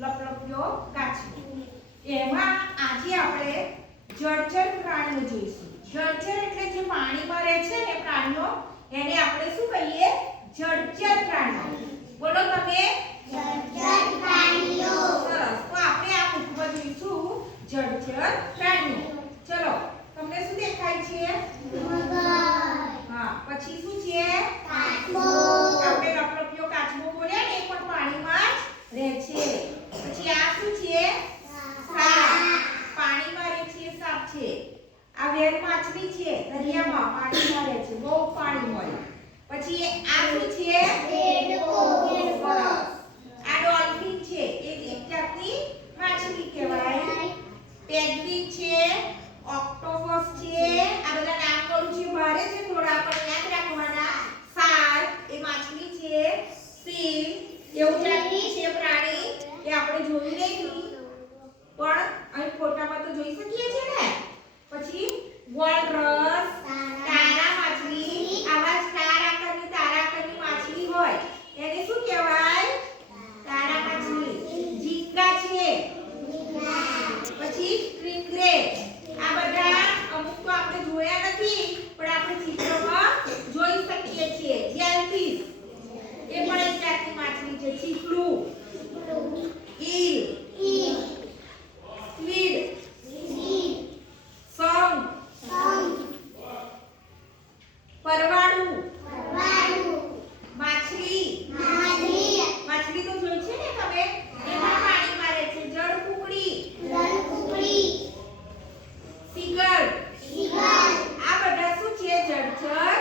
લપલપિયો કાચબો. એમાં આજે આપણે જળચર પ્રાણીઓ જોઈશું. જળચર એટલે જે પાણીમાં રહે છે ને પ્રાણીઓ, એને આપણે શું કહીએ? જળચર પ્રાણીઓ. બોલો તમે. જળચર પ્રાણીઓ. સરસ. તો આપણે આ બુકમાં જોઈશું જળચર પ્રાણીઓ. ચલો, તમને શું દેખાય છે? મગર. હા, પછી શું છે? કાચબો. આપણે લપલપિયો કાચબો બોલ્યા ને, એ પણ પાણીમાં જ રહે છે. પછી આ શું છે? સાપ. પાણીમાં રહે છે, સાપ છે. આ વેલ માછલી છે, દરિયામાં પાણીમાં રહે છે, બહુ પાણી હોય. પછી આ શું છે? દેડકો. સરસ. આ ડોલ્ફિન છે, એ એક જાતની માછલી કહેવાય. પેંગ્વિન છે, ઓક્ટોપસ છે. આ બધા નામ કરું છે, ભારે છે થોડા, પણ યાદ રાખવાના. શાર્ક એ માછલી છે. સીલ એવું જાતની છે પ્રાણી, એ આપણે જોયું નહીં, પણ અહીં ફોટામાં તો જોઈ શકીએ છીએ ને. પછી વોલરસ, તારા માછલી. આવા સ્ટાર આકારની તારા આકારની માછલી હોય એને શું કહેવાય? તારા માછલી. ઝીંગા છે. પછી ક્રિકેટ. આ બધા અમુક તો આપણે જોયા નથી, પણ આપણે ચિત્રમાં જોઈ શકીએ છીએ. જેલફિશ એ પણ એક જાતની માછલી છે. ચીકલું, ઈલ, સ્ક્વિડ, શંખ, પરવાળું, માછલી. માછલી તો જોઈ છે ને તમે, એમાં પાણીમાં રહે છે. જળકુકડી, સીગલ. આ બધા શું છે? જળચર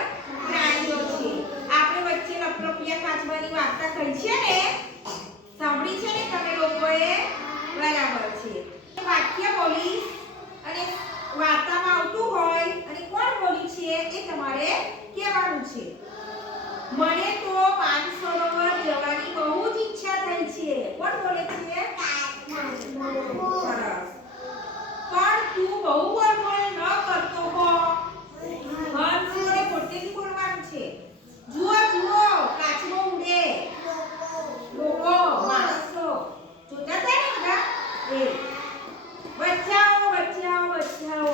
પ્રાણીઓ છે. આપણે વચ્ચે લપલપિયા કાચબાની વાર્તા કહી છે ને, સાંભળી છે ને તમે લોકોએ? બરાબર છે. વાક્ય બોલીશ અને વાર્તામાં આવતું હોય અને કોણ બોલ્યું છે એ તમારે કહેવાનું છે. મને તો માનસરોવર જવાની બહુ જ ઈચ્છા થઈ છે. કોણ બોલે છે? સરસ. પણ તું બહુ બોલ ન કરતો હો. હંસ જોડે પોતેથી બોલવાનું છે. જુઓ જુઓ, કાચબો ઉડે. લોકો, માણસો જોતા હતા ને બધા? એ બચાવો બચાવો બચાવો.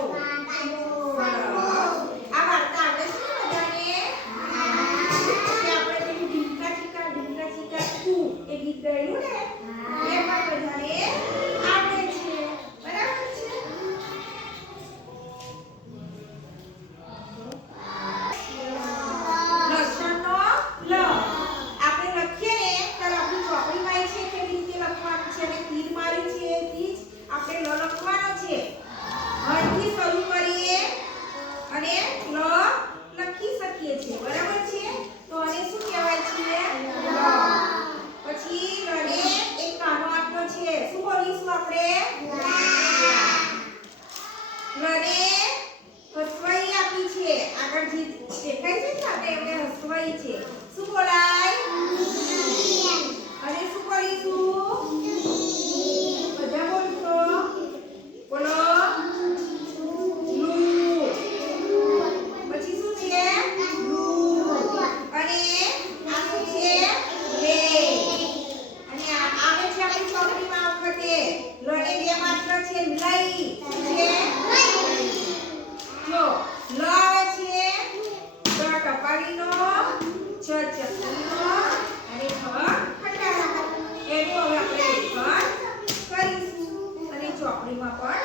આ વાર્તા આવડે છે ને બધાને? આપણે પેલું ઢીંકા ચીકા તું એ ગીત ગાયું ને, એ પણ બધાને આવડે છે. બરાબર છે. લક્ષણનો લ. આપણે લખીએ ને ત્યારે આપણી ચોપડીમાં છે કેવી રીતે લખવાનું છે, અને તીર મારી છે એથી જ આપણે લ લખવાનો છે. હળથી શરૂ કરીએ અને લ લખી શકીએ છીએ. બરાબર છે. તો આને શું કહેવાય છે? લ. પછી લને એક કાનો આપ્યો છે. શું બોલીશું આપણે? લને હસવાઈ આપી છે. આગળ જે દેખાય છે ને આપણે એમને હસવાઈ છે. શું બોલાય? અને શું કરીશું? બધા બોલશો. બોલો. લૂ. પછી શું છે? લૂ. અને આ શું છે? લે. અને આવે છે આપણી ચોપડીમાં આ વખતે લને બે માત્ર છે. લઈ. શું છે? જો લ આવે છે. ડ ટપાલીનો, ચ ચકલીનો અને ખ ખટારા. એનું હવે આપણે લેખન કરીશું અને ચોપડીમાં પણ